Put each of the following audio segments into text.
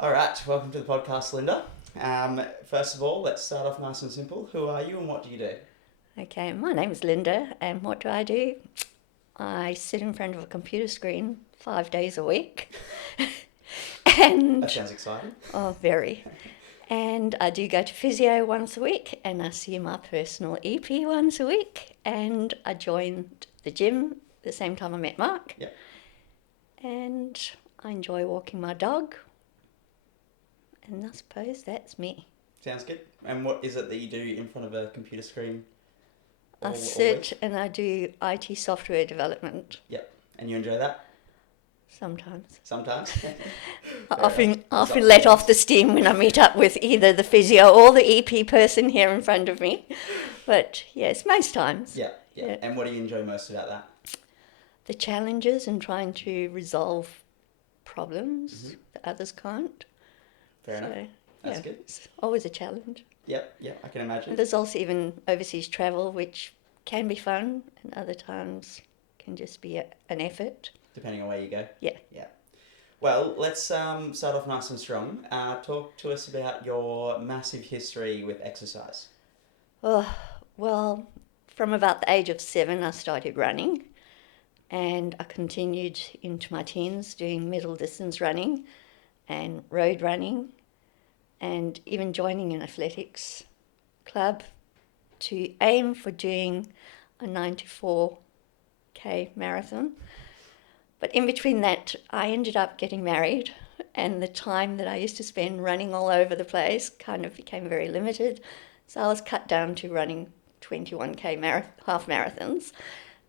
All right, welcome to the podcast, Linda. First of all, let's start off nice and simple. Who are you and what do you do? Okay, my name's Linda, and what do? I sit in front of a computer screen 5 days a week. That and sounds exciting. Oh, very. And I do go to physio once a week, and I see my personal EP once a week, and I joined the gym the same time I met Mark. Yep. And I enjoy walking my dog, and I suppose that's me. Sounds good. And what is it that you do in front of a computer screen? I sit and I do IT software development. Yep. And you enjoy that? Sometimes. Sometimes? I often let off the steam when I meet up with either the physio or the EP person here in front of me. But yes, most times. Yeah. And what do you enjoy most about that? The challenges and trying to resolve problems that others can't. Fair enough. That's good. It's always a challenge. Yep, I can imagine. And there's also even overseas travel, which can be fun, and other times can just be an effort. Depending on where you go. Yeah. Well, let's start off nice and strong. Talk to us about your massive history with exercise. Oh, well, from about the age of 7, I started running, and I continued into my teens doing middle distance running and road running, and even joining an athletics club to aim for doing a 94k marathon. But in between that, I ended up getting married, and the time that I used to spend running all over the place kind of became very limited. So I was cut down to running 21k half marathons.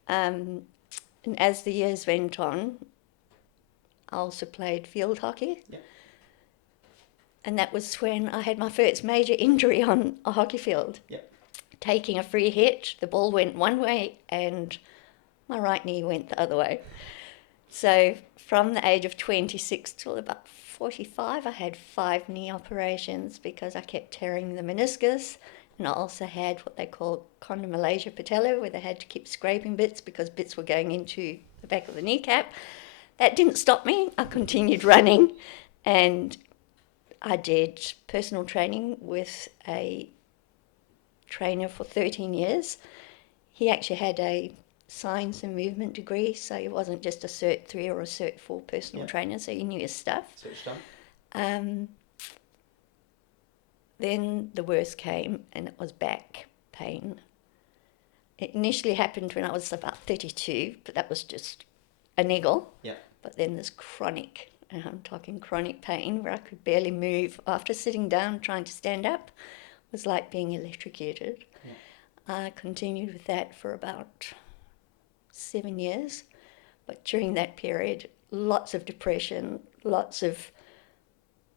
And as the years went on, I also played field hockey. Yeah. And that was when I had my first major injury on a hockey field. Yeah. Taking a free hit, the ball went one way and my right knee went the other way. So from the age of 26 till about 45, I had 5 knee operations because I kept tearing the meniscus. And I also had what they call condylomalacia patella, where they had to keep scraping bits because bits were going into the back of the kneecap. That didn't stop me. I continued running, and I did personal training with a trainer for 13 years. He actually had a science and movement degree, so he wasn't just a Cert 3 or a Cert 4 personal trainer, so he knew his stuff. Switched on. Then the worst came, and it was back pain. It initially happened when I was about 32, but that was just a niggle. Yeah. But then there's chronic, and I'm talking chronic pain, where I could barely move after sitting down trying to stand up. It was like being electrocuted. Yeah. I continued with that for about 7 years, but during that period, lots of depression, lots of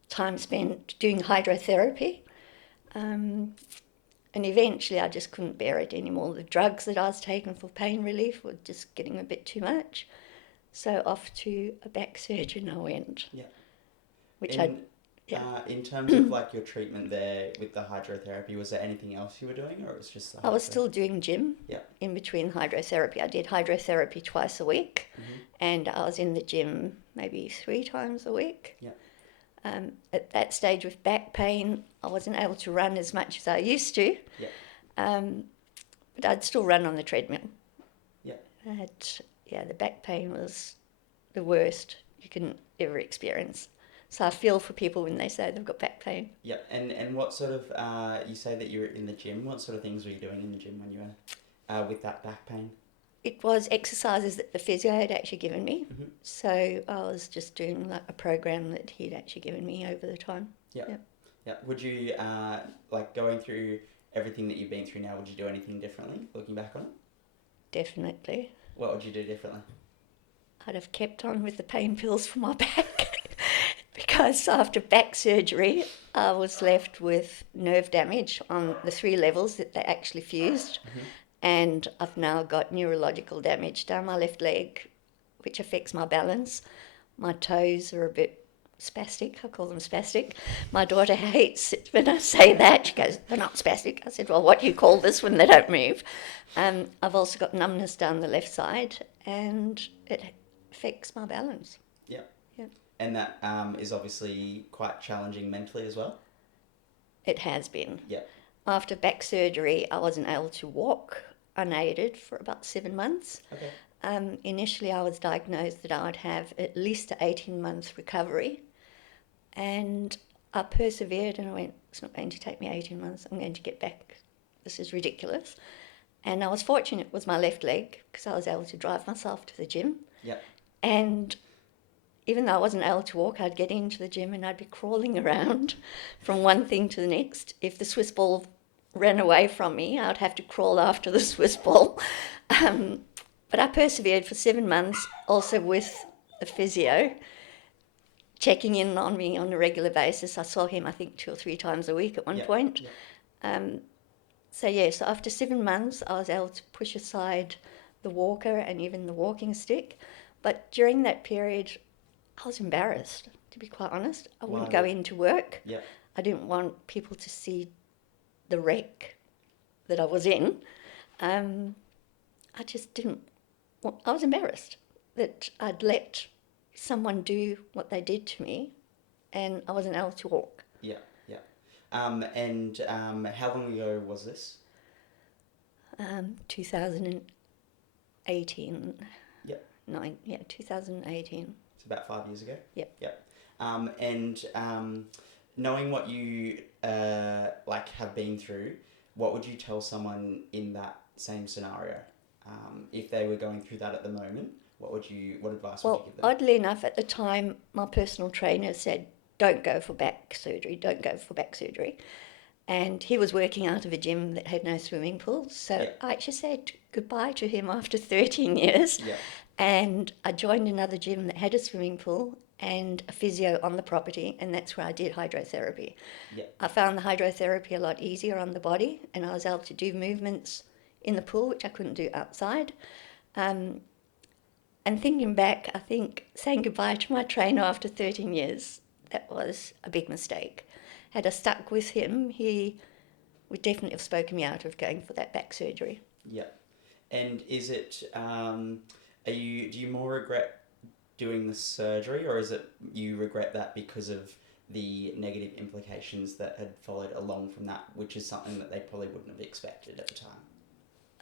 time spent doing hydrotherapy. And eventually I just couldn't bear it anymore. The drugs that I was taking for pain relief were just getting a bit too much. So off to a back surgeon I went. Yeah. In terms of like your treatment there with the hydrotherapy, was there anything else you were doing, or it was just the I was still doing gym. Yeah. In between hydrotherapy. I did hydrotherapy twice a week, and I was in the gym maybe 3 times a week. Yeah. At that stage with back pain, I wasn't able to run as much as I used to. Yeah. But I'd still run on the treadmill. Yeah. The back pain was the worst you can ever experience. So I feel for people when they say they've got back pain. Yeah, and what sort of, you say that you were in the gym, what sort of things were you doing in the gym when you were with that back pain? It was exercises that the physio had actually given me. So I was just doing like a program that he'd actually given me over the time. Yeah. Would you, like going through everything that you've been through now, would you do anything differently, looking back on it? Definitely. What would you do differently? I'd have kept on with the pain pills for my back. Because after back surgery, I was left with nerve damage on the 3 levels that they actually fused. And I've now got neurological damage down my left leg, which affects my balance. My toes are a bit spastic. I call them spastic. My daughter hates it when I say that. She goes, "They're not spastic." I said, "Well, what do you call this when they don't move?" I've also got numbness down the left side, and it affects my balance. Yeah. Yeah. And that is obviously quite challenging mentally as well. It has been. Yeah. After back surgery, I wasn't able to walk unaided for about 7 months. Okay. Initially, I was diagnosed that I would have at least an 18-month recovery, and I persevered and I went, it's not going to take me 18 months, I'm going to get back. This is ridiculous. And I was fortunate with my left leg because I was able to drive myself to the gym. Yeah. And even though I wasn't able to walk, I'd get into the gym and I'd be crawling around from one thing to the next. If the Swiss ball ran away from me, I'd have to crawl after the Swiss ball. But I persevered for 7 months, also with a physio, checking in on me on a regular basis. I saw him, I think, 2 or 3 times a week at one Yeah. point. Yeah. So, yeah, so after 7 months, I was able to push aside the walker and even the walking stick. But during that period, I was embarrassed, to be quite honest. I wouldn't go into work. Yeah. I didn't want people to see the wreck that I was in. I just didn't. I was embarrassed that I'd let someone do what they did to me, and I wasn't able to walk. Yeah. Yeah. And how long ago was this? 2018. Yep. 2018. It's about 5 years ago. Yep. Yep. And knowing what you like have been through, what would you tell someone in that same scenario? If they were going through that at the moment, what advice would you give them? Well, oddly enough, at the time, my personal trainer said, don't go for back surgery, don't go for back surgery. And he was working out of a gym that had no swimming pool. So Yeah. I actually said goodbye to him after 13 years. Yeah. And I joined another gym that had a swimming pool and a physio on the property. And that's where I did hydrotherapy. Yeah. I found the hydrotherapy a lot easier on the body. And I was able to do movements in the pool, which I couldn't do outside. And thinking back, I think saying goodbye to my trainer after 13 years, that was a big mistake. Had I stuck with him, he would definitely have spoken me out of going for that back surgery. Yeah. And is it, do you more regret doing the surgery, or is it you regret that because of the negative implications that had followed along from that, which is something that they probably wouldn't have expected at the time?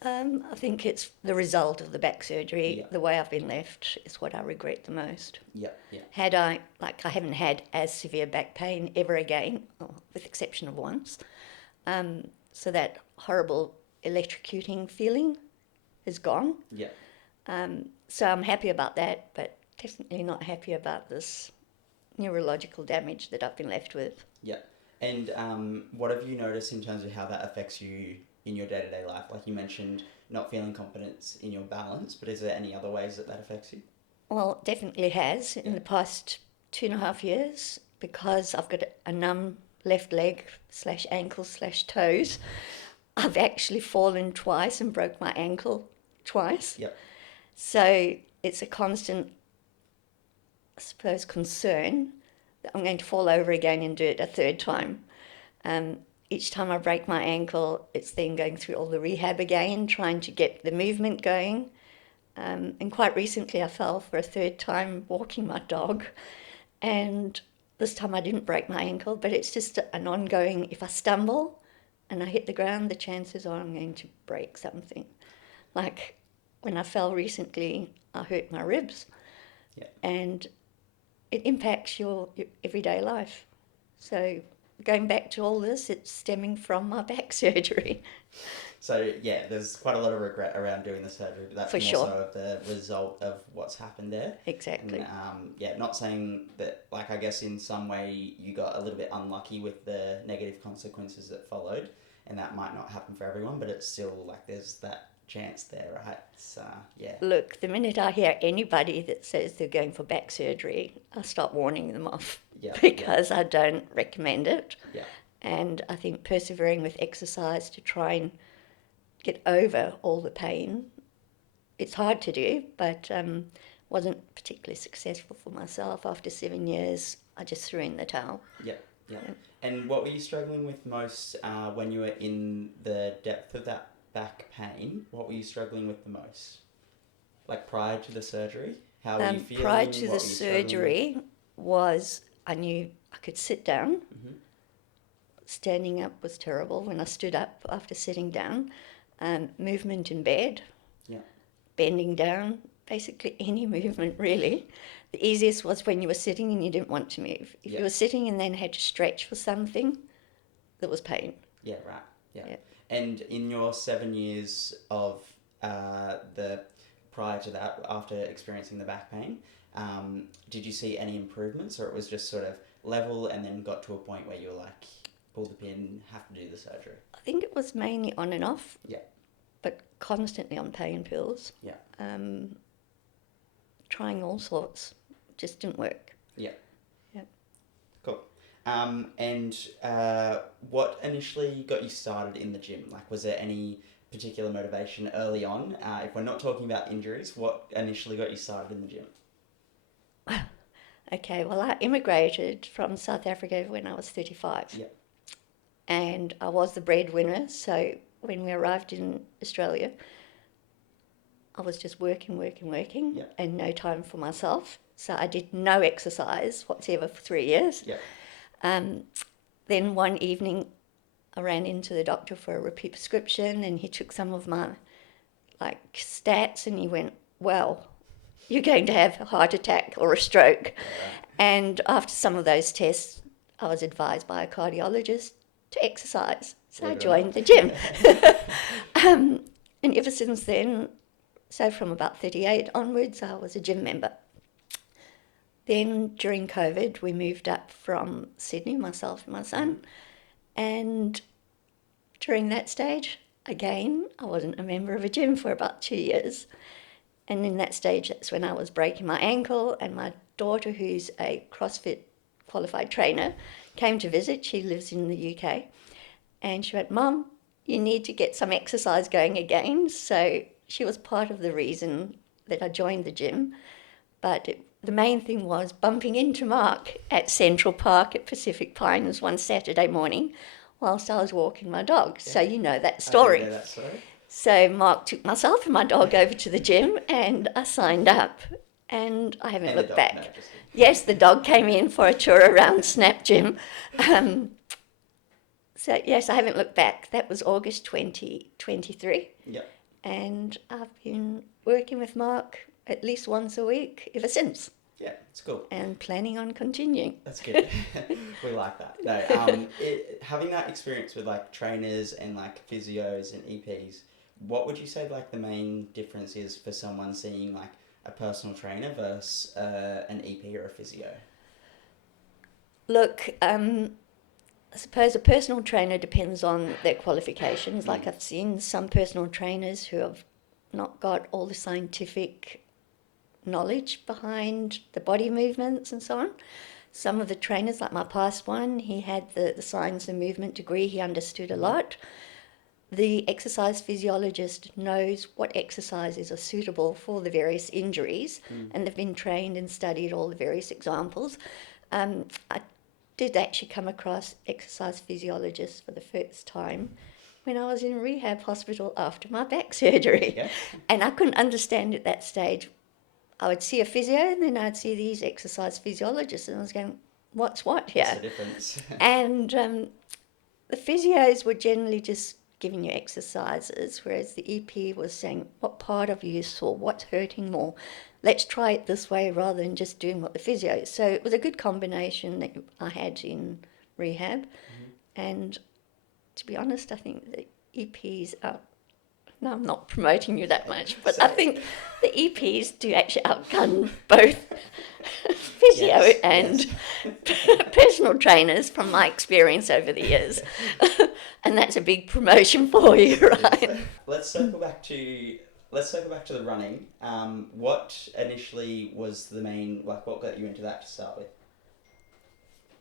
I think it's the result of the back surgery. Yeah. The way I've been left is what I regret the most. Yeah, yeah. Had I haven't had as severe back pain ever again, with exception of once. So that horrible electrocuting feeling is gone. Yeah. So I'm happy about that, but definitely not happy about this neurological damage that I've been left with. Yeah. And what have you noticed in terms of how that affects you in your day-to-day life? Like you mentioned, not feeling confidence in your balance, but is there any other ways that affects you? Well, it definitely has in the past 2.5 years, because I've got a numb left leg / ankle / toes. I've actually fallen twice and broke my ankle twice. Yep. So it's a constant, I suppose, concern that I'm going to fall over again and do it a third time. Each time I break my ankle, it's then going through all the rehab again, trying to get the movement going. And quite recently I fell for a third time walking my dog. And this time I didn't break my ankle, but it's just an ongoing, if I stumble and I hit the ground, the chances are I'm going to break something. Like when I fell recently, I hurt my ribs. Yeah. And it impacts your everyday life. So going back to all this, it's stemming from my back surgery. So yeah, there's quite a lot of regret around doing the surgery, but that's For more sure. so of the result of what's happened there. Exactly. And, yeah, not saying that, like, I guess in some way you got a little bit unlucky with the negative consequences that followed, and that might not happen for everyone, but it's still like there's that chance there, right? It's, yeah. Look, the minute I hear anybody that says they're going for back surgery, I start warning them off. Yeah, because I don't recommend it. Yeah. And I think persevering with exercise to try and get over all the pain, it's hard to do, but wasn't particularly successful for myself. After 7 years, I just threw in the towel. Yeah, yeah. And what were you struggling with most when you were in the depth of that back pain? What were you struggling with the most? Like prior to the surgery? How were you feeling? Prior to What the were you struggling surgery, was I knew I could sit down. Mm-hmm. Standing up was terrible when I stood up after sitting down. Movement in bed, Yeah. bending down, basically any movement really. The easiest was when you were sitting and you didn't want to move. If Yeah. you were sitting and then had to stretch for something, there was pain. Yeah, right. Yeah. Yeah. And in your 7 years of the prior to that, after experiencing the back pain, did you see any improvements, or it was just sort of level and then got to a point where you were like, pull the pin, have to do the surgery? I think it was mainly on and off. Yeah. But constantly on pain pills. Yeah. Trying all sorts, just didn't work. Yeah. Yeah. Cool. And what initially got you started in the gym? Like, was there any particular motivation early on? If we're not talking about injuries, what initially got you started in the gym? Okay, well, I immigrated from South Africa when I was 35. Yeah. And I was the breadwinner, so when we arrived in Australia, I was just working, Yeah. and no time for myself. So I did no exercise whatsoever for 3 years. Yeah. Then one evening, I ran into the doctor for a repeat prescription, and he took some of my stats, and he went, "Well, you're going to have a heart attack or a stroke." Yeah. And after some of those tests, I was advised by a cardiologist to exercise. So I joined the gym. And ever since then, so from about 38 onwards, I was a gym member. Then during COVID, we moved up from Sydney, myself and my son. And during that stage, again, I wasn't a member of a gym for about 2 years. And in that stage, that's when I was breaking my ankle, and my daughter, who's a CrossFit qualified trainer, came to visit. She lives in the UK. And she went, "Mum, you need to get some exercise going again." So she was part of the reason that I joined the gym. But the main thing was bumping into Mark at Central Park at Pacific Pines one Saturday morning whilst I was walking my dog. Yeah. So you know that story. I know that story. So Mark took myself and my dog over to the gym, and I signed up, and I haven't looked back. No, yes, the dog came in for a tour around Snap Gym. So yes, I haven't looked back. That was August 2023. Yeah. And I've been working with Mark at least once a week ever since. Yeah, it's cool. And planning on continuing. That's good. We like that. No, having that experience with trainers and physios and EPs, what would you say the main difference is for someone seeing a personal trainer versus an EP or a physio? Look, I suppose a personal trainer depends on their qualifications. I've seen some personal trainers who have not got all the scientific knowledge behind the body movements and so on. Some of the trainers, like my past one, he had the science and movement degree. He understood a lot. The exercise physiologist knows what exercises are suitable for the various injuries, and they've been trained and studied all the various examples. I did actually come across exercise physiologists for the first time when I was in rehab hospital after my back surgery. Yeah. And I couldn't understand at that stage. I would see a physio, and then I'd see these exercise physiologists, and I was going, "What's what here?" What's the difference? And the physios were generally just giving you exercises, whereas the EP was saying, "What part of you is sore? What's hurting more? Let's try it this way," rather than just doing what the physio. So it was a good combination that I had in rehab. And to be honest, I think the EPs are... No, I'm not promoting you that much, but I think the EPs do actually outgun both physio and personal trainers from my experience over the years. And that's a big promotion for you, right? Let's circle back to the running. What initially was the main, what got you into that to start with?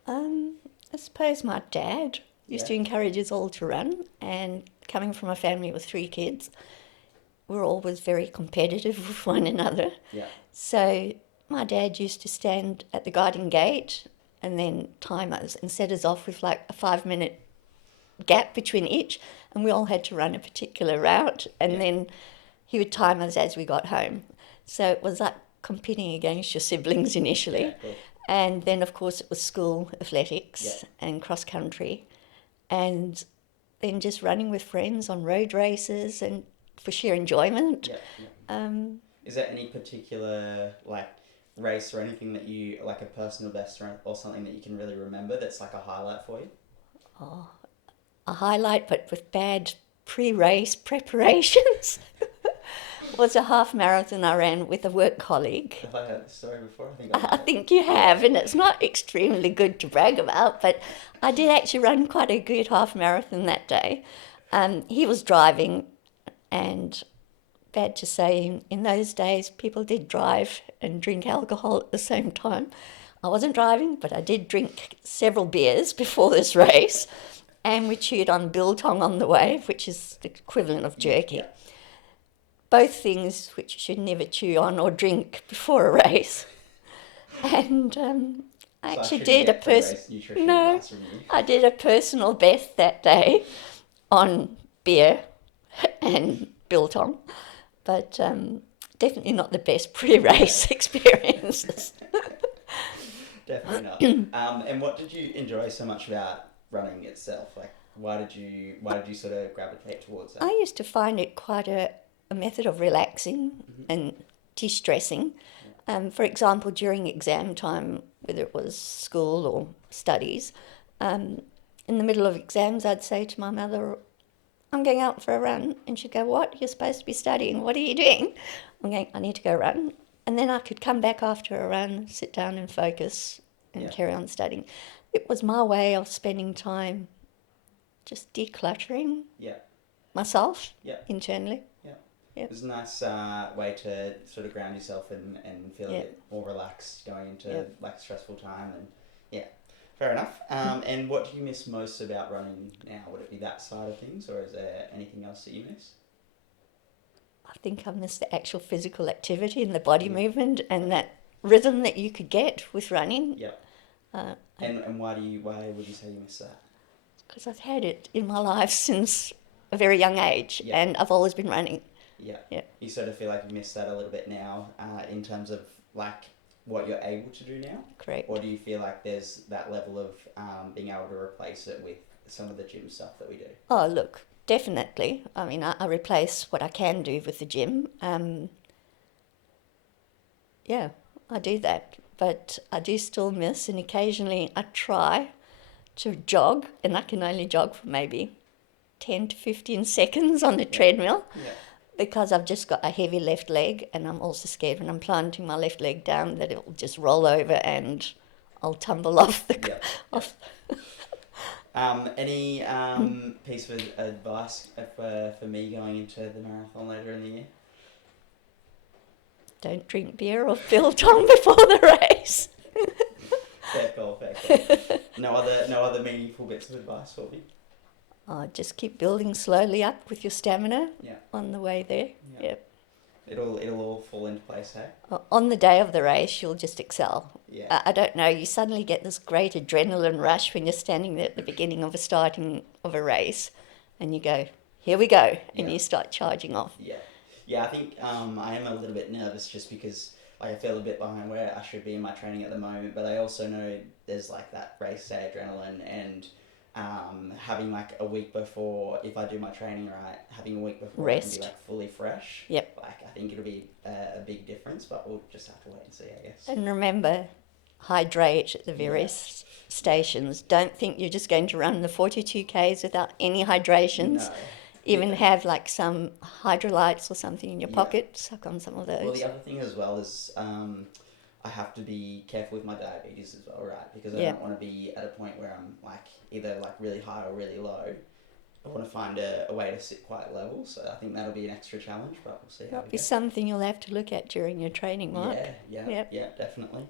I suppose my dad used to encourage us all to run, and coming from a family with 3 kids, we're always very competitive with one another. Yeah. So my dad used to stand at the garden gate and then time us and set us off with a 5-minute gap between each, and we all had to run a particular route, and then he would time us as we got home. So it was like competing against your siblings initially. Yeah, cool. And then, of course, it was school athletics Yeah. and cross country. And then just running with friends on road races and for sheer enjoyment. Yeah. Yeah. Um, Is there any particular like race or anything that you like a personal best or something that you can really remember that's like a highlight for you? a highlight, but with bad pre-race preparations, was a half marathon I ran with a work colleague. Have I heard this story before? I think I I have. think you have, and it's not extremely good to brag about, but I did actually run quite a good half marathon that day. He was driving, and bad to say, in those days, people did drive and drink alcohol at the same time. I wasn't driving, but I did drink several beers before this race, and we chewed on biltong on the way, which is the equivalent of jerky. Yeah. Both things which you should never chew on or drink before a race. And I So actually shouldn't did a get pre-race nutrition no, advice from you. I did a personal best that day on beer and biltong, but definitely not the best pre-race experiences. Definitely not. And what did you enjoy so much about running itself? Like, why did you sort of gravitate towards that? I used to find it quite a method of relaxing and de-stressing. For example, during exam time, whether it was school or studies, in the middle of exams, I'd say to my mother, I'm going out for a run. And she'd go, what? You're supposed to be studying. What are you doing? I'm going, I need to go run. And then I could come back after a run, sit down and focus and carry on studying. It was my way of spending time just decluttering Yeah. myself Yeah. internally. Yeah. Yeah. It was a nice way to sort of ground yourself and feel a bit more relaxed going into like stressful time and fair enough. And what do you miss most about running now? Would it be that side of things, or is there anything else that you miss? I think I miss the actual physical activity and the body movement and that rhythm that you could get with running. Yeah. And why would you say you miss that? Because I've had it in my life since a very young age, and I've always been running. Yeah. Yeah. You sort of feel like you miss that a little bit now, in terms of like what you're able to do now? Correct. Or do you feel like there's that level of being able to replace it with some of the gym stuff that we do? Oh, look, definitely. I mean, I replace what I can do with the gym. Yeah, I do that. But I do still miss, and occasionally I try to jog, and I can only jog for maybe 10 to 15 seconds on the treadmill. Yeah. Because I've just got a heavy left leg, and I'm also scared when I'm planting my left leg down that it will just roll over and I'll tumble off the off. Any piece of advice for me going into the marathon later in the year? Don't drink beer or biltong before the race. Fair call. No other meaningful bits of advice for me? Just keep building slowly up with your stamina Yeah. on the way there. Yeah. It'll all fall into place, hey? On the day of the race, you'll just excel. Yeah. I don't know, you suddenly get this great adrenaline rush when you're standing there at the beginning of a race, and you go, here we go, and you start charging off. Yeah, I think I am a little bit nervous just because like I feel a bit behind where I should be in my training at the moment, but I also know there's like that race day adrenaline and having like a week before, if I do my training right, having a week before I can be like fully fresh. Yep. Like I think it'll be a big difference, but we'll just have to wait and see, I guess. And remember, hydrate at the various stations. Don't think you're just going to run the 42 Ks without any hydrations. No. Even have like some hydrolytes or something in your pocket, suck on some of those. Well, the other thing as well is I have to be careful with my diabetes as well, right? Because I don't want to be at a point where I'm like either like really high or really low. I want to find a way to sit quite level, so I think that'll be an extra challenge, but we'll see how That'll we be go. something you'll have to look at during your training, Mark. Yeah, definitely.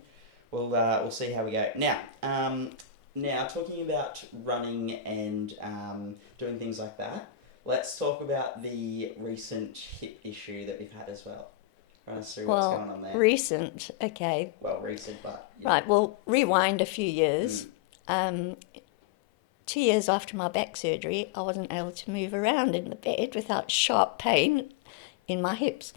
We'll see how we go. Now talking about running and doing things like that, let's talk about the recent hip issue that we've had as well. Run us through what's going on there. Recent, okay. Well, recent, but... Yeah. Right, well, rewind a few years. 2 years after my back surgery, I wasn't able to move around in the bed without sharp pain in my hips.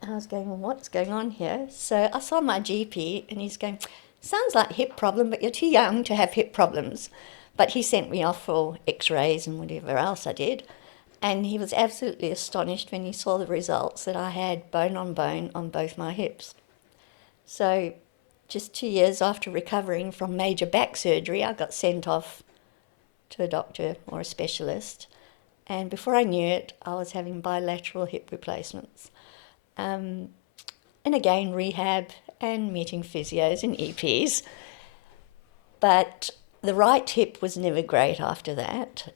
And I was going, well, what's going on here? So I saw my GP, and he's going, sounds like a hip problem, but you're too young to have hip problems. But he sent me off for x-rays and whatever else I did. And he was absolutely astonished when he saw the results that I had bone on both my hips. So just 2 years after recovering from major back surgery, I got sent off to a doctor or a specialist. And before I knew it, I was having bilateral hip replacements. And again, rehab and meeting physios and EPs. But the right hip was never great after that.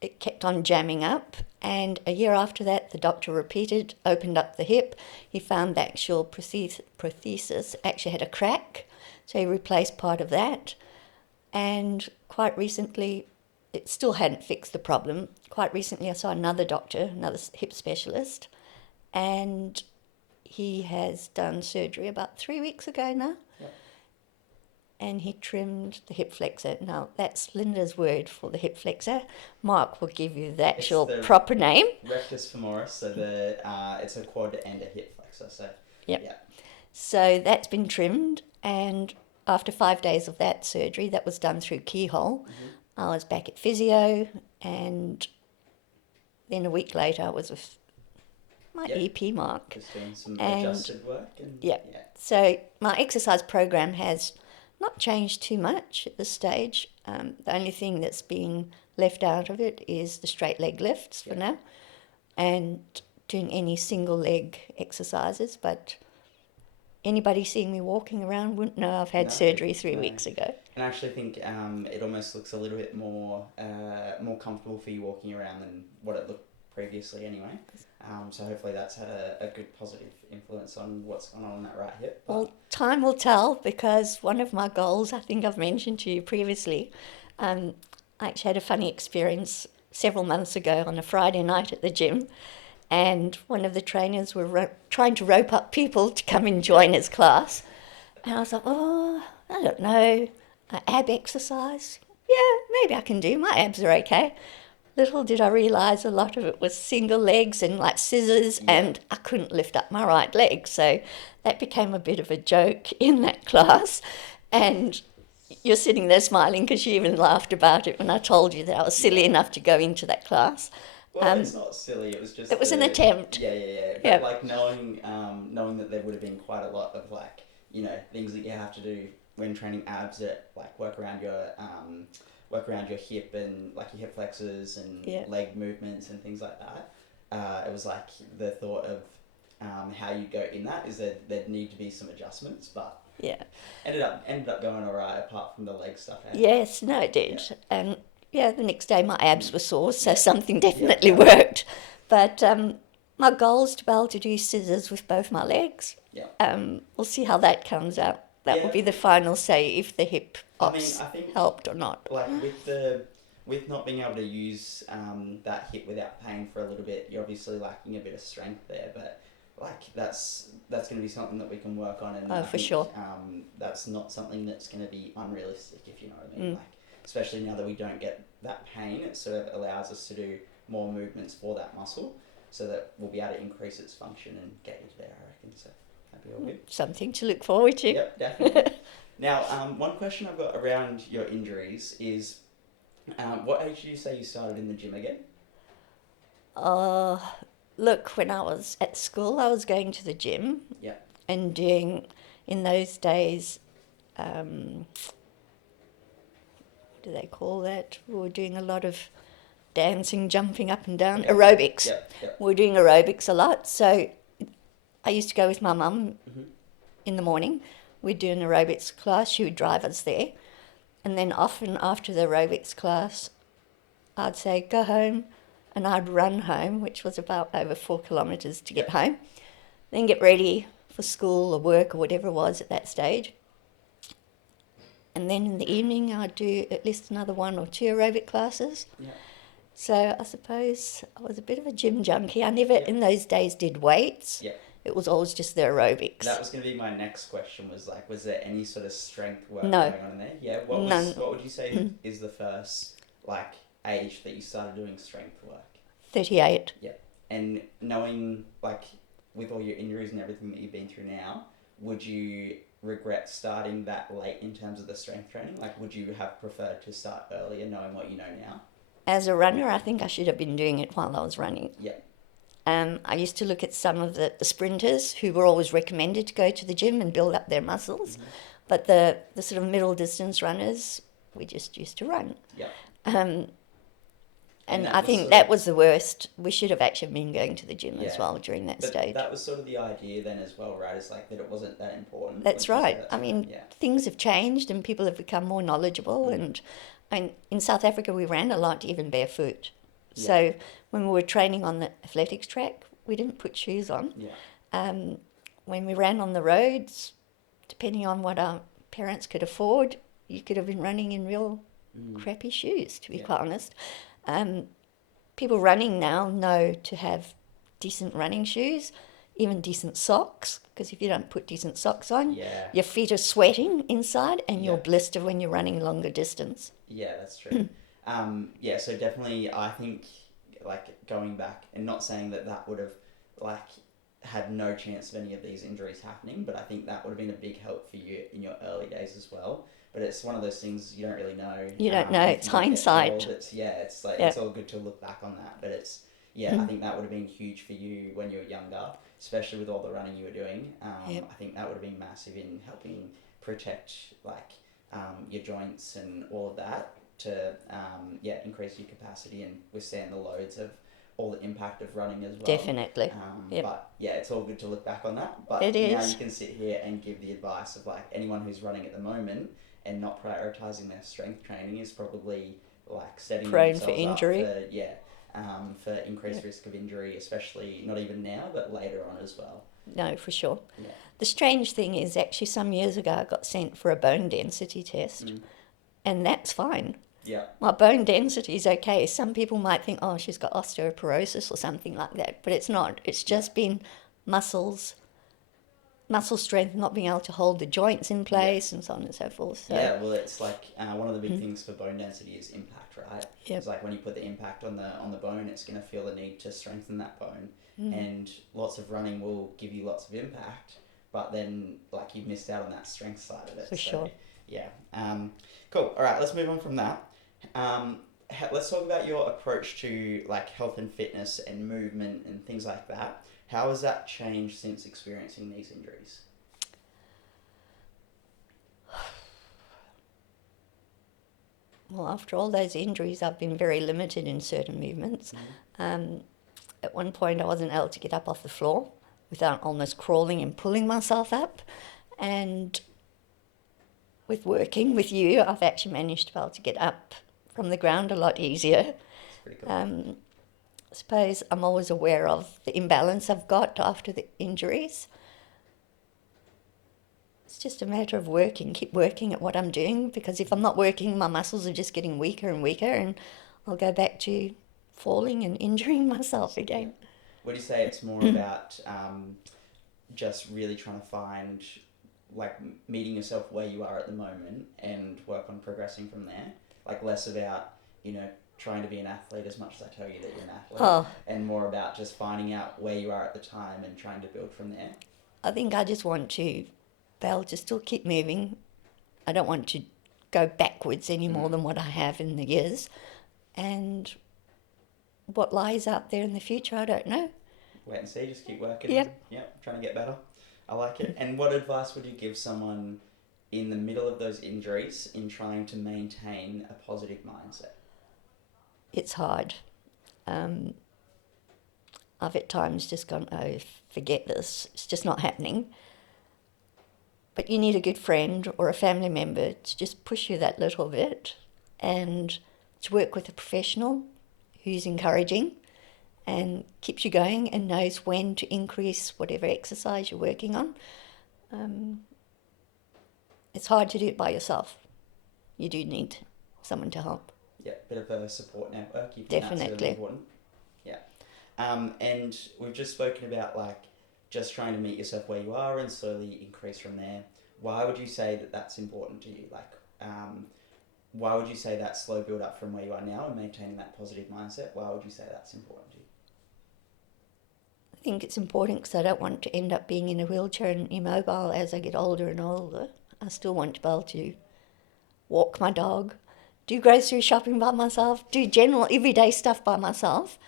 It kept on jamming up, and a year after that, the doctor opened up the hip. He found the actual prosthesis actually had a crack, so he replaced part of that. And quite recently, it still hadn't fixed the problem. Quite recently, I saw another doctor, another hip specialist, and he has done surgery about 3 weeks ago now. Yep. And he trimmed the hip flexor. Now, that's Linda's word for the hip flexor. Mark will give you the actual proper name. Rectus femoris, so it's a quad and a hip flexor. So yep. Yeah. So that's been trimmed, and after 5 days of that surgery, that was done through keyhole, I was back at physio, and then a week later I was with my EP, Mark. Just doing some adjusted work. Yeah. So my exercise program has not changed too much at this stage. The only thing that's been left out of it is the straight leg lifts for now, and doing any single leg exercises. But anybody seeing me walking around wouldn't know I've had surgery 3 weeks ago. And I actually think it almost looks a little bit more comfortable for you walking around than what it looked previously anyway. So hopefully that's had a good positive influence on what's going on in that right hip. Well, time will tell, because one of my goals, I think I've mentioned to you previously, I actually had a funny experience several months ago on a Friday night at the gym, and one of the trainers were trying to rope up people to come and join his class. And I was like, oh, I don't know, ab exercise? Yeah, maybe I can do. My abs are okay. Little did I realise a lot of it was single legs and like scissors, and I couldn't lift up my right leg. So that became a bit of a joke in that class. And you're sitting there smiling because you even laughed about it when I told you that I was silly enough to go into that class. Well, it's not silly. It was just. It was an attempt. Yeah. But like knowing that there would have been quite a lot of things that you have to do when training abs that like work around your hip and like your hip flexors and leg movements and things like that. It was like the thought of how you go in that is that there'd need to be some adjustments, but ended up going alright apart from the leg stuff. Yes, no, it did. And the next day my abs were sore, so something definitely worked. But my goal is to be able to do scissors with both my legs. We'll see how that comes out. That will be the final say if the hip ops I think helped or not. Like with not being able to use that hip without pain for a little bit, you're obviously lacking a bit of strength there. But like that's going to be something that we can work on. And for sure. That's not something that's going to be unrealistic, if you know what I mean. Like especially now that we don't get that pain, it sort of allows us to do more movements for that muscle, so that we'll be able to increase its function and get you there, I reckon. So that'd be all good. Something to look forward to. Yep, definitely. Now, one question I've got around your injuries is, what age did you say you started in the gym again? Look, when I was at school, I was going to the gym and doing, in those days, what do they call that? We were doing a lot of dancing, jumping up and down, aerobics. We were doing aerobics a lot. So I used to go with my mum in the morning. We'd do an aerobics class. She would drive us there. And then often after the aerobics class, I'd say, go home. And I'd run home, which was about over 4 kilometres to get home. Then get ready for school or work or whatever it was at that stage. And then in the evening, I'd do at least another 1 or 2 aerobic classes. So I suppose I was a bit of a gym junkie. I never in those days did weights. It was always just the aerobics. That was going to be my next question, was there any sort of strength work No. going on in there? Yeah, what would you say is the first, age that you started doing strength work? 38. Yeah. And knowing, with all your injuries and everything that you've been through now, would you regret starting that late in terms of the strength training? Like, would you have preferred to start earlier knowing what you know now? As a runner, I think I should have been doing it while I was running. Yeah. I used to look at some of the sprinters who were always recommended to go to the gym and build up their muscles. Mm-hmm. But the sort of middle distance runners, we just used to run. Yeah. Um, and that I was think sort that of- was the worst. We should have actually been going to the gym as Yeah. well during that But stage. that was sort of the idea then as well, right? Is like that it wasn't that important. That's Wouldn't you say right. that's I mean, yeah. things have changed and people have become more knowledgeable. And in South Africa, we ran a lot even barefoot. Yeah. So when we were training on the athletics track, we didn't put shoes on. Yeah. When we ran on the roads, depending on what our parents could afford, you could have been running in real crappy shoes, to be Yeah. quite honest. People running now know to have decent running shoes, even decent socks, because if you don't put decent socks on, Yeah. your feet are sweating inside and you'll Yeah. blister when you're running longer distance. Yeah, that's true. Yeah, so definitely I think like going back and not saying that that would have like had no chance of any of these injuries happening, but I think that would have been a big help for you in your early days as well. But it's one of those things you don't really know. You don't know, if it's you don't get hindsight. told. It's like Yeah. it's all good to look back on that, but it's I think that would have been huge for you when you were younger, especially with all the running you were doing. Yep. I think that would have been massive in helping protect like your joints and all of that to increase your capacity and withstand the loads of all the impact of running as well. Definitely. Yep. But yeah, it's all good to look back on that. But It now is. you can sit here and give the advice of like anyone who's running at the moment and not prioritizing their strength training is probably like setting Prone themselves for injury. up for increased risk of injury, especially not even now, but later on as well. No, for sure. Yeah. The strange thing is, actually, some years ago, I got sent for a bone density test, and that's fine. Yeah. My bone density is okay. Some people might think, oh, she's got osteoporosis or something like that, but it's not. It's just been muscle strength, not being able to hold the joints in place, and so on and so forth. So, Yeah, well, it's like one of the big things for bone density is impact, right? Yep. It's like when you put the impact on the bone, it's going to feel the need to strengthen that bone, and lots of running will give you lots of impact, but then like you've missed out on that strength side of it. For sure. Yeah. Cool. All right, let's move on from that. Let's talk about your approach to like health and fitness and movement and things like that. How has that changed since experiencing these injuries? Well, after all those injuries, I've been very limited in certain movements. At one point, I wasn't able to get up off the floor without almost crawling and pulling myself up. And with working with you, I've actually managed to be able to get up from the ground a lot easier. It's pretty cool. I suppose I'm always aware of the imbalance I've got after the injuries. It's just a matter of keep working at what I'm doing, because if I'm not working, my muscles are just getting weaker and weaker, and I'll go back to falling and injuring myself again. Would you say it's more about just really trying to find, like, meeting yourself where you are at the moment and work on progressing from there? Like, less about, trying to be an athlete as much as I tell you that you're an athlete, and more about just finding out where you are at the time and trying to build from there? I think I just want to be able to still keep moving. I don't want to go backwards any more than what I have in the years. And what lies out there in the future, I don't know. Wait and see, just keep working. Yep. Yep, trying to get better. I like it. And what advice would you give someone in the middle of those injuries in trying to maintain a positive mindset? It's hard. I've at times just gone, oh, forget this. It's just not happening. But you need a good friend or a family member to just push you that little bit, and to work with a professional who's encouraging and keeps you going and knows when to increase whatever exercise you're working on. It's hard to do it by yourself. You do need someone to help. Yeah, bit of a support network. You think that's really important? Yeah. And we've just spoken about like just trying to meet yourself where you are and slowly increase from there. Why would you say that that's important to you? Like, why would you say that slow build up from where you are now and maintaining that positive mindset? Why would you say that's important to you? think it's important because I don't want to end up being in a wheelchair and immobile as I get older and older. I still want to be able to walk my dog, do grocery shopping by myself, do general everyday stuff by myself.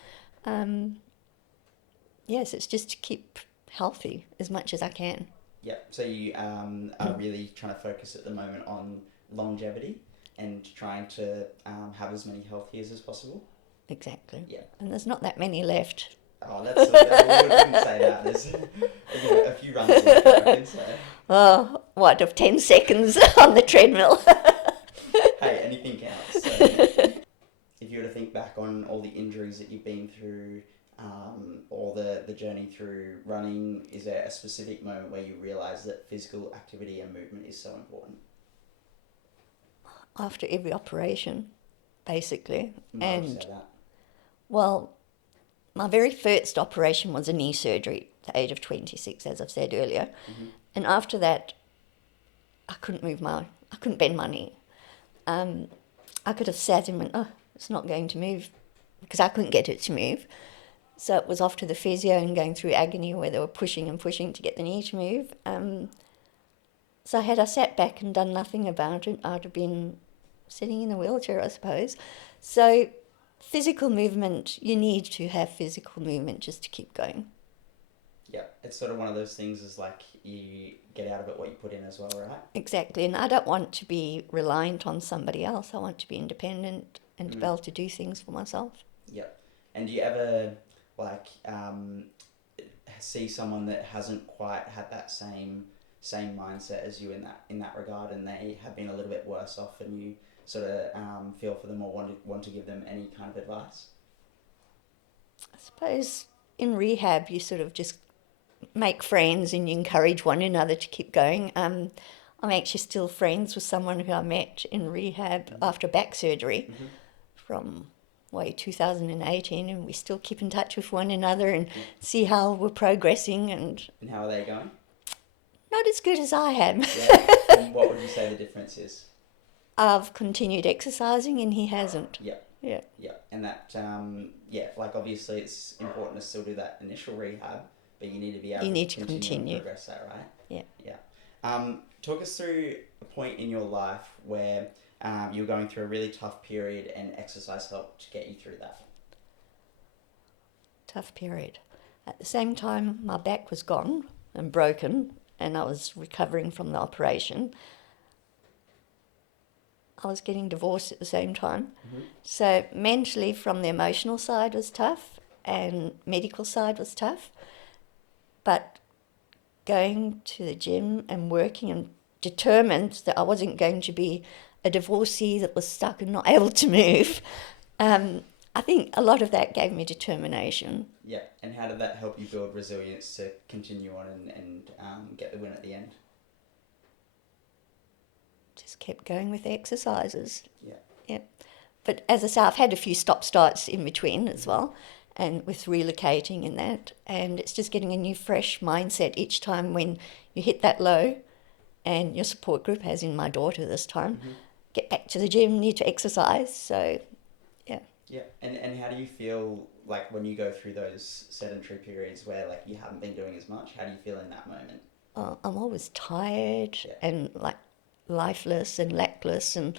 Yes, it's just to keep healthy as much as I can. Yeah. So you are really trying to focus at the moment on longevity and trying to have as many health years as possible. Exactly. Yeah. And there's not that many left. Oh, that's I wouldn't say that. There's a few runs in there, I can say. Oh, what, of 10 seconds on the treadmill? Hey, anything counts. So, if you were to think back on all the injuries that you've been through, or the journey through running, is there a specific moment where you realise that physical activity and movement is so important? After every operation, basically. Why would you say that? Well, my very first operation was a knee surgery at the age of 26, as I've said earlier. Mm-hmm. And after that, I couldn't bend my knee. I could have sat and went, oh, it's not going to move, because I couldn't get it to move. So it was off to the physio and going through agony where they were pushing and pushing to get the knee to move. So had I sat back and done nothing about it, I'd have been sitting in a wheelchair, I suppose. So physical movement, you need to have physical movement just to keep going. Yeah, it's sort of one of those things is like you get out of it what you put in as well, right? Exactly, and I don't want to be reliant on somebody else. I want to be independent and to be able to do things for myself. Yep. And do you ever like see someone that hasn't quite had that same mindset as you in that regard, and they have been a little bit worse off, and you sort of feel for them or want to give them any kind of advice? I suppose in rehab you sort of just make friends and you encourage one another to keep going. I'm actually still friends with someone who I met in rehab after back surgery from 2018, and we still keep in touch with one another and see how we're progressing. And how are they going? Not as good as I am. Yeah. And what would you say the difference is? I've continued exercising and he hasn't. Yep. Yeah. Yeah. And that like obviously it's important to still do that initial rehab, but you need to be able to continue and progress that, right? Yeah. Yeah. Talk us through a point in your life where you were going through a really tough period and exercise helped to get you through that. Tough period. At the same time, my back was gone and broken, and I was recovering from the operation. I was getting divorced at the same time. So mentally, from the emotional side was tough, and medical side was tough. But going to the gym and working and determined that I wasn't going to be a divorcee that was stuck and not able to move, I think a lot of that gave me determination. Yeah, and how did that help you build resilience to continue on and get the win at the end? Just kept going with the exercises. Yeah. But as I say, I've had a few stop-starts in between as well, and with relocating and that, and it's just getting a new fresh mindset each time when you hit that low and your support group, as in my daughter this time, get back to the gym, need to exercise. So yeah. And how do you feel like when you go through those sedentary periods where like you haven't been doing as much? How do you feel in that moment? I'm always tired and like lifeless and lackless, and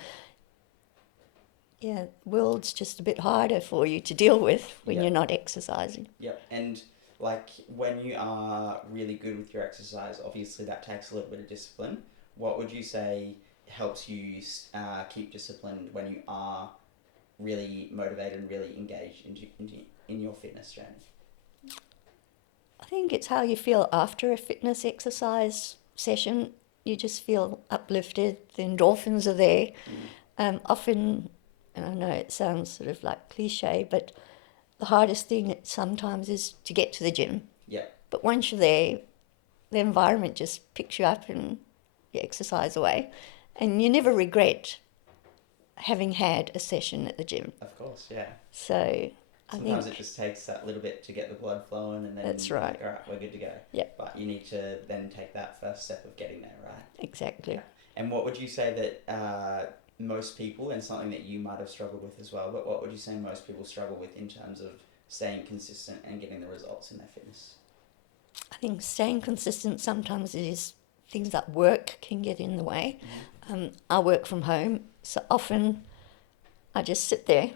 the world's just a bit harder for you to deal with when you're not exercising. Yep. And like when you are really good with your exercise, obviously that takes a little bit of discipline. What would you say helps you keep disciplined when you are really motivated and really engaged in your fitness journey? I think it's how you feel after a fitness exercise session. You just feel uplifted, the endorphins are there. Often, and I know it sounds sort of like cliche, but the hardest thing sometimes is to get to the gym. Yeah. But once you're there, the environment just picks you up and you exercise away. And you never regret having had a session at the gym. Of course, yeah. So sometimes it just takes that little bit to get the blood flowing, and then that's right. All right, we're good to go. Yeah. But you need to then take that first step of getting there, right? Exactly. Yeah. And what would you say that most people, and something that you might have struggled with as well, but what would you say most people struggle with in terms of staying consistent and getting the results in their fitness? I think staying consistent sometimes is things that work can get in the way. I work from home, so often I just sit there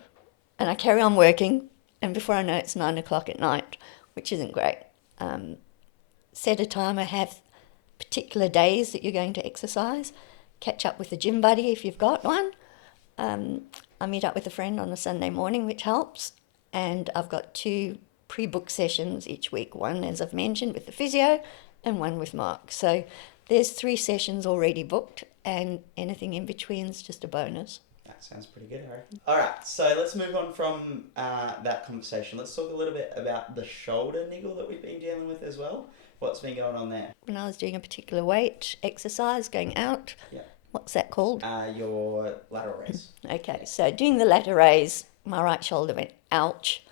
and I carry on working, and before I know it, it's 9 o'clock at night, which isn't great. Set a timer, have particular days that you're going to exercise, catch up with a gym buddy if you've got one. I meet up with a friend on a Sunday morning, which helps, and I've got 2 pre-booked sessions each week, one, as I've mentioned, with the physio and one with Mark. So there's 3 sessions already booked, and anything in between is just a bonus. That sounds pretty good, Harry. All right, so let's move on from that conversation. Let's talk a little bit about the shoulder niggle that we've been dealing with as well. What's been going on there? When I was doing a particular weight exercise, going out, what's that called? Your lateral raise. Okay, so doing the lateral raise, my right shoulder went ouch,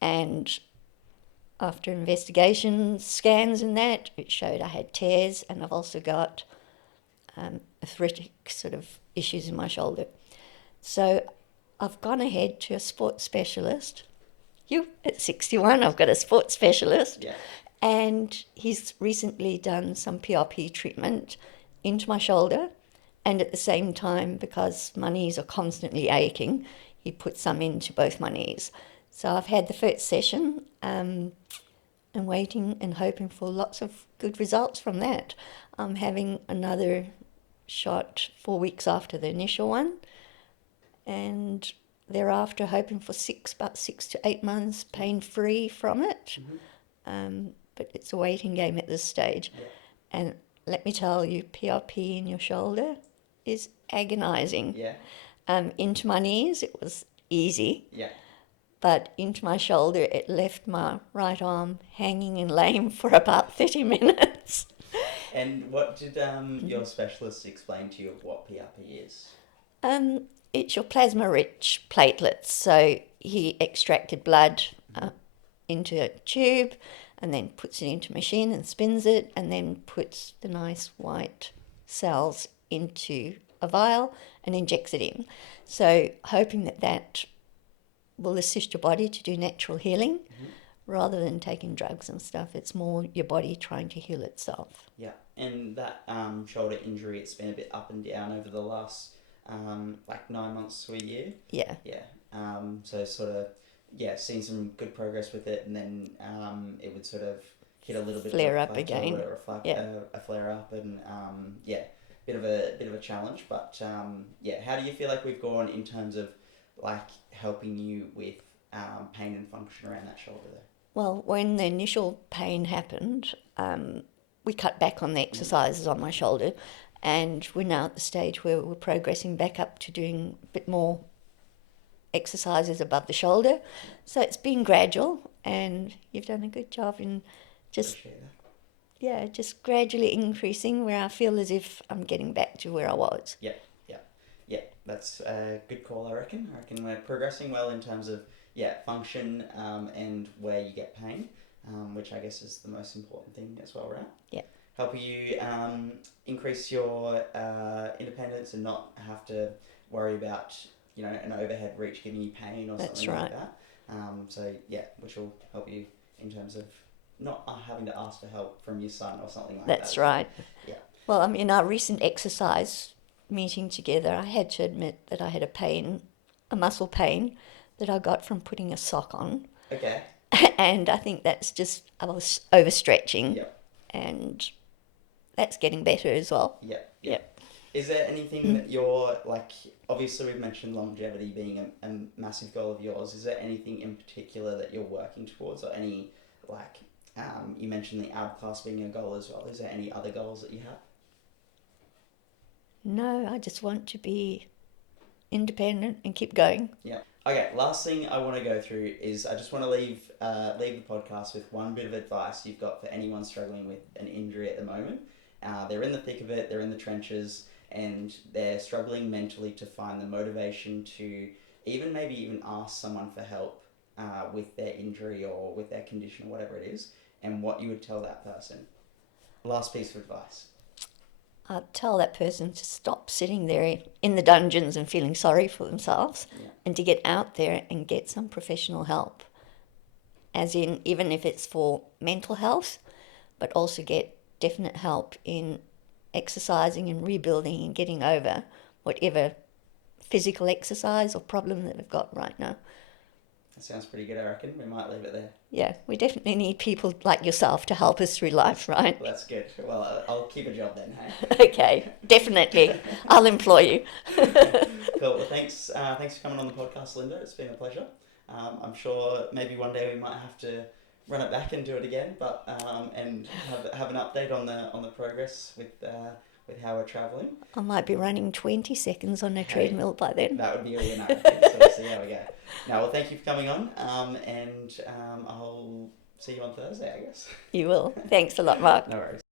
and after investigation, scans and that, it showed I had tears, and I've also got arthritic sort of issues in my shoulder. So I've gone ahead to a sports specialist. At 61, I've got a sports specialist. Yeah. And he's recently done some PRP treatment into my shoulder. And at the same time, because my knees are constantly aching, he put some into both my knees. So I've had the first session and waiting and hoping for lots of good results from that. I'm having another shot 4 weeks after the initial one, and thereafter hoping for about 6 to 8 months pain-free from it. But it's a waiting game at this stage. Yeah. And let me tell you, PRP in your shoulder is agonising. Yeah. Into my knees, it was easy. Yeah. But into my shoulder, it left my right arm hanging and lame for about 30 minutes. And what did your specialist explain to you of what PRP is? It's your plasma-rich platelets. So he extracted blood into a tube and then puts it into a machine and spins it, and then puts the nice white cells into a vial and injects it in. So hoping that will assist your body to do natural healing rather than taking drugs and stuff. It's more your body trying to heal itself. Yeah, and that shoulder injury, it's been a bit up and down over the last 9 months to a year. Yeah. Yeah. So sort of, seeing some good progress with it, and then it would sort of hit a little bit flare of up again. Or a flare up, and bit of a challenge. But how do you feel like we've gone in terms of like helping you with pain and function around that shoulder there? Well, when the initial pain happened, we cut back on the exercises on my shoulder, and we're now at the stage where we're progressing back up to doing a bit more exercises above the shoulder. So it's been gradual, and you've done a good job in just gradually increasing where I feel as if I'm getting back to where I was. Yeah. That's a good call, I reckon. I reckon we're progressing well in terms of function and where you get pain, which I guess is the most important thing as well, right? Yeah. Help you increase your independence and not have to worry about an overhead reach giving you pain or That's something right. like that. Which will help you in terms of not having to ask for help from your son or something like that. That's right. Yeah. Well, I mean, our recent exercise meeting together, I had to admit that I had a muscle pain that I got from putting a sock on. Okay. And I think I was overstretching. Yep. And that's getting better as well. Yeah. Is there anything that you're, obviously we've mentioned longevity being a massive goal of yours. Is there anything in particular that you're working towards, or any, you mentioned the ab class being a goal as well. Is there any other goals that you have? No, I just want to be independent and keep going. Yeah. Okay, last thing I want to go through is I just want to leave the podcast with one bit of advice you've got for anyone struggling with an injury at the moment. They're in the thick of it, they're in the trenches, and they're struggling mentally to find the motivation to even ask someone for help with their injury or with their condition or whatever it is, and what you would tell that person. Last piece of advice. I'd tell that person to stop sitting there in the dungeons and feeling sorry for themselves, and to get out there and get some professional help. As in, even if it's for mental health, but also get definite help in exercising and rebuilding and getting over whatever physical exercise or problem that they've got right now. That sounds pretty good, I reckon. We might leave it there. Yeah, we definitely need people like yourself to help us through life, right? Well, that's good. Well, I'll keep a job then, hey? Okay, definitely. I'll employ you. Cool. Well, thanks for coming on the podcast, Linda. It's been a pleasure. I'm sure maybe one day we might have to run it back and do it again, but and have an update on the progress with how we're travelling. I might be running 20 seconds on a treadmill by then. That would be really nice. So we'll see how we go. Now, well, thank you for coming on, and I'll see you on Thursday, I guess. You will. Thanks a lot, Mark. No worries.